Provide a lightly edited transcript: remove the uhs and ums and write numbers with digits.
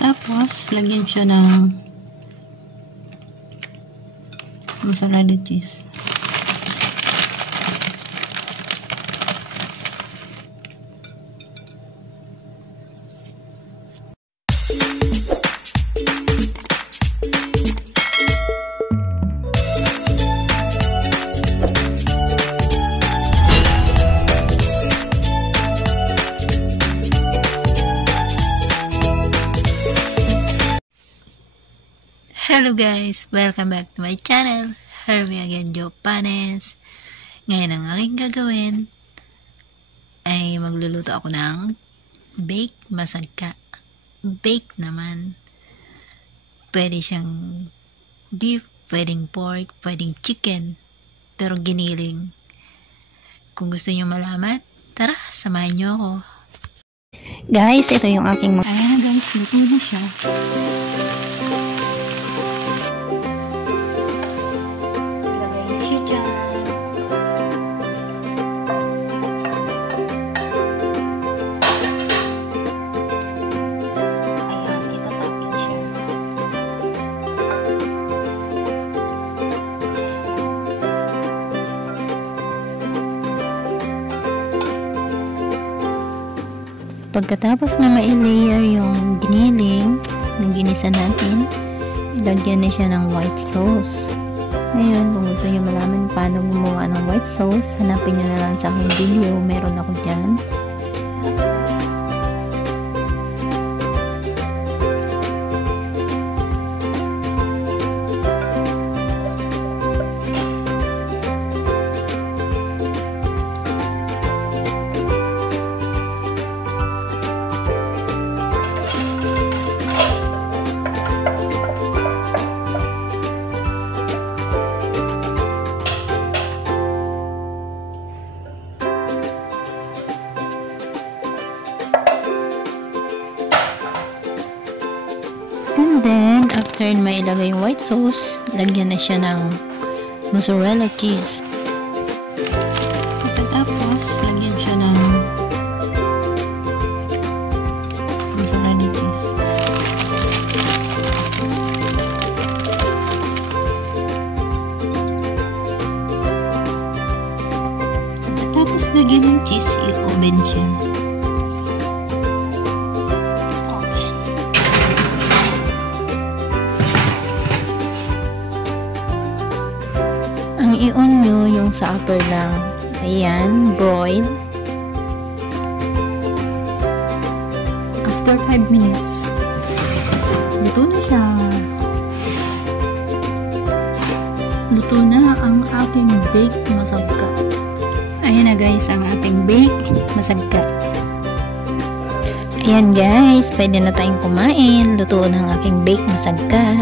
Pagkatapos, lagyan siya ng mozzarella cheese. Hello guys! Welcome back to my channel. Here me again, Jo Panes. Ngayon ang aking gagawin ay magluluto ako ng baked masagka. Baked naman. Pwede siyang beef, pwedeng pork, pwedeng chicken. Pero giniling. Kung gusto nyo malaman, tara, samahan nyo ako. Guys, ito yung aking Ayan na guys, luto na siya. Pagkatapos na ma-layer yung giniling na ginisa natin, ilagyan na siya ng white sauce. Ngayon, kung gusto nyo malaman paano gumawa ng white sauce, hanapin nyo na lang sa aking video. Meron ako dyan. And then, after mailagay yung white sauce, lagyan na siya ng mozzarella cheese. Pagkatapos, lagyan siya ng mozzarella cheese. Pagkatapos lagyan ng cheese, i-oven siya. Ang i-on nyo yung sa upper lang. Ayan, broil. After 5 minutes, luto na siya. Luto na ang ating baked masagka. Ayan na guys, ang ating baked masagka. Ayan guys, pwede na tayong kumain. Luto na ang aking baked masagka.